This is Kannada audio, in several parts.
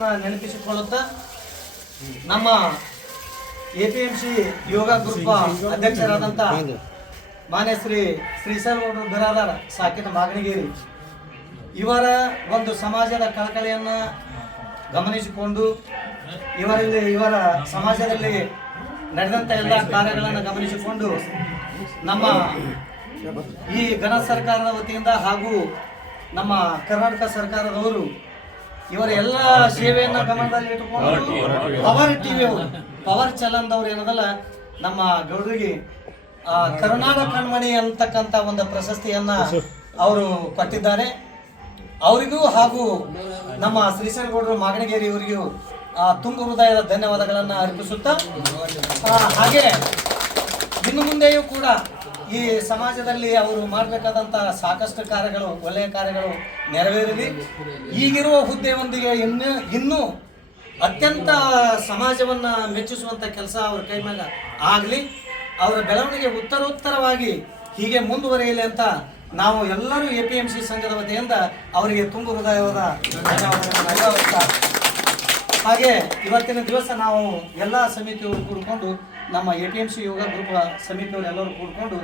ನೆನಪಿಸಿಕೊಳ್ಳುತ್ತಾ, ನಮ್ಮ A P M C Yoga group ಅಧ್ಯಕ್ಷರಾದಂಥ ಮಾನ್ಯ ಶ್ರೀ ಶ್ರೀಸರ್ಗೌಡರು ಬಿರಾದಾರ ಸಾಕಿನ ಮಾಗಣಗೇರಿ ಇವರ ಒಂದು ಸಮಾಜದ ಕಳಕಳಿಯನ್ನು ಗಮನಿಸಿಕೊಂಡು, ಇವರಲ್ಲಿ ಇವರ ಸಮಾಜದಲ್ಲಿ ನಡೆದಂಥ ಎಲ್ಲ ಕಾರ್ಯಗಳನ್ನು ಗಮನಿಸಿಕೊಂಡು, ನಮ್ಮ ಈ ಘನ ಸರ್ಕಾರದ ವತಿಯಿಂದ ಹಾಗೂ ನಮ್ಮ ಕರ್ನಾಟಕ ಸರ್ಕಾರದವರು ಇವರ ಎಲ್ಲ ಸೇವೆಯನ್ನ ಗಮನದಲ್ಲಿ ಇಟ್ಟುಕೊಂಡು ಪವರ್ ಟಿವಿ ಅವರು ಪವರ್ ಚಲನ್ದವ್ರು ಏನದಲ್ಲ ನಮ್ಮ ಗೌಡರಿಗೆ ಆ, ಕರುನಾಡ ಕಣ್ಮಣಿ ಅಂತಕ್ಕಂಥ ಒಂದು ಪ್ರಶಸ್ತಿಯನ್ನ ಅವರು ಕೊಟ್ಟಿದ್ದಾರೆ. ಅವರಿಗೂ ಹಾಗೂ ನಮ್ಮ ಶ್ರೀಶೈಲಗೌಡರು ಮಾಗಣಗೇರಿ ಇವರಿಗೂ ಆ, ತುಂಬು ಹೃದಯದ ಧನ್ಯವಾದಗಳನ್ನು ಅರ್ಪಿಸುತ್ತಾ ಹಾಗೆ ಇನ್ನು ಮುಂದೆಯೂ ಕೂಡ ಈ ಸಮಾಜದಲ್ಲಿ ಅವರು ಮಾಡಬೇಕಾದಂಥ ಸಾಕಷ್ಟು ಕಾರ್ಯಗಳು, ಒಳ್ಳೆಯ ಕಾರ್ಯಗಳು ನೆರವೇರಲಿ. ಈಗಿರುವ ಹುದ್ದೆಯೊಂದಿಗೆ ಇನ್ನು, ಇನ್ನೂ ಅತ್ಯಂತ ಸಮಾಜವನ್ನ ಮೆಚ್ಚಿಸುವಂತ ಕೆಲಸ ಅವ್ರ ಕೈ ಮ್ಯಾಗ ಆಗಲಿ. ಅವರ ಬೆಳವಣಿಗೆ ಉತ್ತರೋತ್ತರವಾಗಿ ಹೀಗೆ ಮುಂದುವರೆಯಲಿ ಅಂತ ನಾವು ಎಲ್ಲರೂ ಎ ಪಿ ಎಂ ಸಿ ಸಂಘದ ವತಿಯಿಂದ ಅವರಿಗೆ ತುಂಬ ಹೃದಯವಾದ ಹಾಗೆ ಇವತ್ತಿನ ದಿವಸ ನಾವು ಎಲ್ಲ ಸಮಿತಿಯವರು ಕೂಡಿಕೊಂಡು, ನಮ್ಮ A T M C Yoga group ಸಮಿತಿಯವರು ಎಲ್ಲರೂ ಕೂಡಿಕೊಂಡು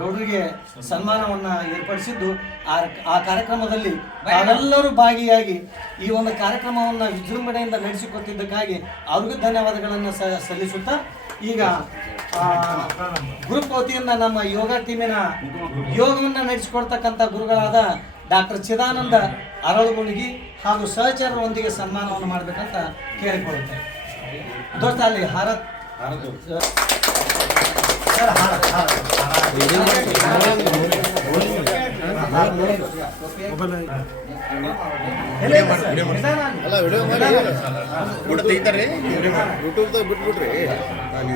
ಗೌಡರಿಗೆ ಸನ್ಮಾನವನ್ನು ಏರ್ಪಡಿಸಿದ್ದು, ಆ ಆ ಕಾರ್ಯಕ್ರಮದಲ್ಲಿ ನಾವೆಲ್ಲರೂ ಭಾಗಿಯಾಗಿ ಈ ಒಂದು ಕಾರ್ಯಕ್ರಮವನ್ನು ವಿಜೃಂಭಣೆಯಿಂದ ನಡೆಸಿಕೊಟ್ಟಿದ್ದಕ್ಕಾಗಿ ಅವ್ರಿಗೂ ಧನ್ಯವಾದಗಳನ್ನು ಸಲ್ಲಿಸುತ್ತಾ, ಈಗ ಗ್ರೂಪ್ ವತಿಯಿಂದ ನಮ್ಮ ಯೋಗ ಟೀಮಿನ ಯೋಗವನ್ನು ನಡೆಸಿಕೊಡ್ತಕ್ಕಂಥ ಗುರುಗಳಾದ ಡಾಕ್ಟರ್ ಚಿದಾನಂದ ಅರಳುಗುಣಿಗಿ ಹಾಗೂ ಸಹಚರರೊಂದಿಗೆ ಸನ್ಮಾನವನ್ನು ಮಾಡಬೇಕಂತ ಕೇಳಿಕೊಳ್ಳುತ್ತೆ ದೋಸ್ತ ಅಲ್ಲಿ ಹಾರತ್ ಬಿಟ್ಬಿಡ್ರಿ ನಾನು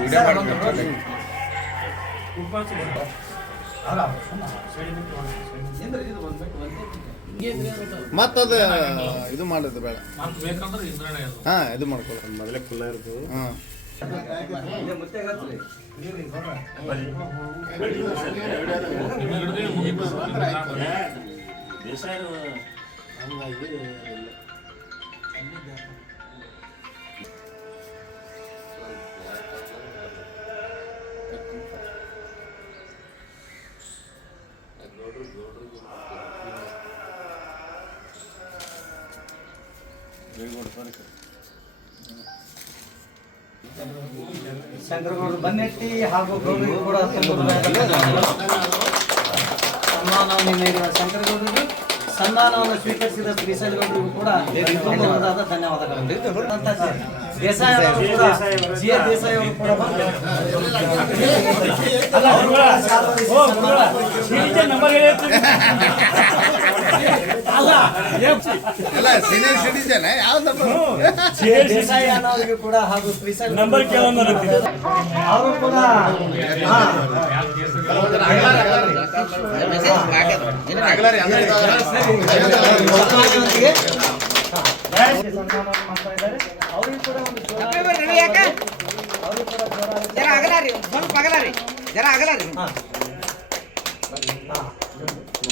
ಮತ್ತದ ಇದು ಮಾಡೋದು ಬೇಡ. ಹಾ ಇದು ಮಾಡ್ಕೊಳ್ಳಿ. ಮೊದಲೇ ಫುಲ್ಲ ಇರ್ತದೆ ಹಾ ಇದೆ, ಶಂಕರಗೌಡರು ಬನ್ನೆಟ್ಟಿ ಹಾಗೂ ಗೌಡರಿಗೂ ಕೂಡ ಸನ್ಮಾನವನ್ನು ನೀಡಿದ ಶಂಕರಗೌಡರಿಗೂ ಸನ್ಮಾನವನ್ನು ಸ್ವೀಕರಿಸಿದ ಶ್ರೀಶೈಲಗೌಡರಿಗೂ ಕೂಡ ಧನ್ಯವಾದ, ಧನ್ಯವಾದಗಳು. ದೇಸಾಯಿ ಕೂಡ ದೇಸಾಯಿ ಅವರು ಕೂಡ ಅಲ್ಲ, ಅವರು ಕೂಡ ಶಾಲವಹಿಸಿ ಸನ್ಮಾನ- ಎಲ್ಲ ಸೀನಿಯರ್ ಸಿಟಿಜನ್ ಯಾವ್ದಪ್ಪ ಜಿ ಎ ದೇಸಾಯಿ ಅನ್ನೋರಿಗೂ ಕೂಡ ಹಾಗೂ ನಂಬರ್ ಅವರು ಕೂಡ ಜರ ಆಗಲಾರಿ ಸ್ವಲ್ಪ ಆಗಲಾರಿ ಜರ ಅಗಲ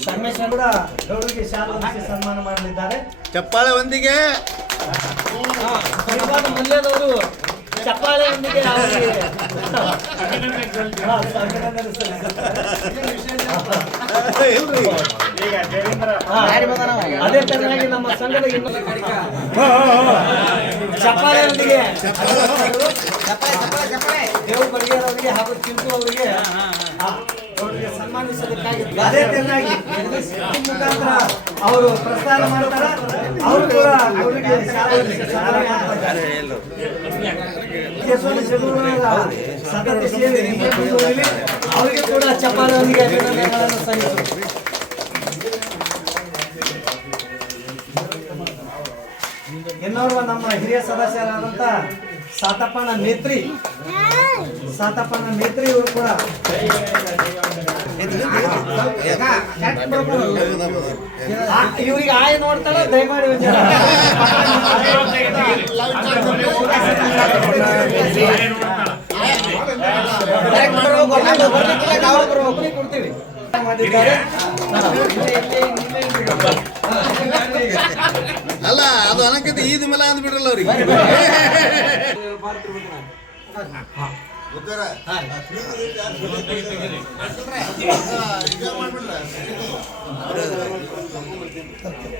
ಸಂಗಮೇಶ ಕೂಡ ಗೌಡರಿಗೆ ಶಾಲೆ ಸನ್ಮಾನ ಮಾಡಲಿದ್ದಾರೆ. ಚಪ್ಪಾಳೆ ಒಂದಿಗೆ. ಮಲ್ಯದವರು ಚಪ್ಪಾಳೆ ಒಂದಿಗೆ ಅದೇ ತರನಾಗಿ ನಮ್ಮ ಸಂಘದ ಚಪ್ಪಾಳೆ ಒಂದಿಗೆ. ದೇವ್ ಬಡಿಗೇರ್ ಅವರಿಗೆ ಹಾಗೂ ಚಿಂತು ಅವರಿಗೆ. ಅವರಿಗೆ ಮುಖಾಂತರ ಅವರು ಪ್ರಸ್ತಾರ ಮಾಡ್ತಾರೆ. ಅವರು ಕೂಡ ಅವರಿಗೆ ಸತತ ಅವರಿಗೆ ಕೂಡ ಸಲ್ಲಿಸುತ್ತೇವೆ ಇನ್ನೋರ್ವ ನಮ್ಮ ಹಿರಿಯ ಸದಸ್ಯರಾದಂತ ಸಾತಪ್ಪನ ಮೇತ್ರಿ ಸಾತಪ್ಪನ ಮೇತ್ರಿ ಇವರು ಕೂಡ. ಇವ್ರಿಗೆ ಆಯ್ ನೋಡ್ತಾರ ದಯಮಾಡಿ ಕೊಡ್ತೀವಿ. ಅಲ್ಲ ಅದು ಅನ್ನಕ್ಕಿಂತ ಈದ್ ಮೇಲೆ ಅಂದ್ಬಿಡ್ರಲ್ಲ ಅವ್ರಿಗೆ.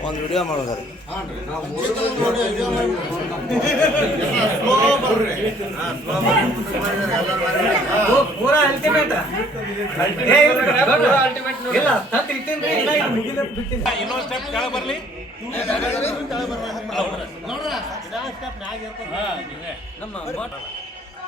ಒಂದು ವಿಡಿಯೋ ಮಾಡೋದಾರೆ ಪೂರಾ ಅಲ್ಟಿಮೇಟ್ ಇಲ್ಲ ತತ್ ಇಟ್ಟೇನ್ರಿ ಇನ್ನ ಇದು ಮುಗಿದ ಬಿಟ್ಟಿನಿ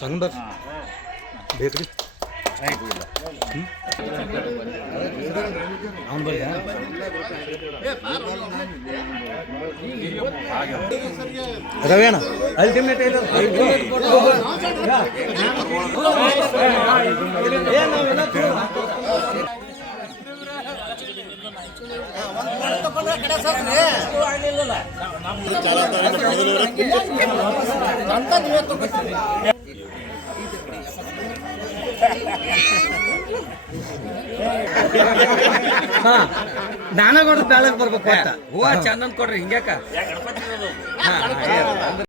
ಸಂಗರ್ ಬೇಕ್ರಿ. ಅವನ್ ಬೈಯ ರವೇಣ. ಅಲ್ಟಿಮೇಟ್ ನಾನ ಕೊಡ್ರಿ ಬ್ಯಾಳಕ್ ಬರ್ಬೇಕು ಹೂವ ಚಂದನ್ ಕೊಡ್ರಿ ಹಿಂಗ್ಯಾಕ?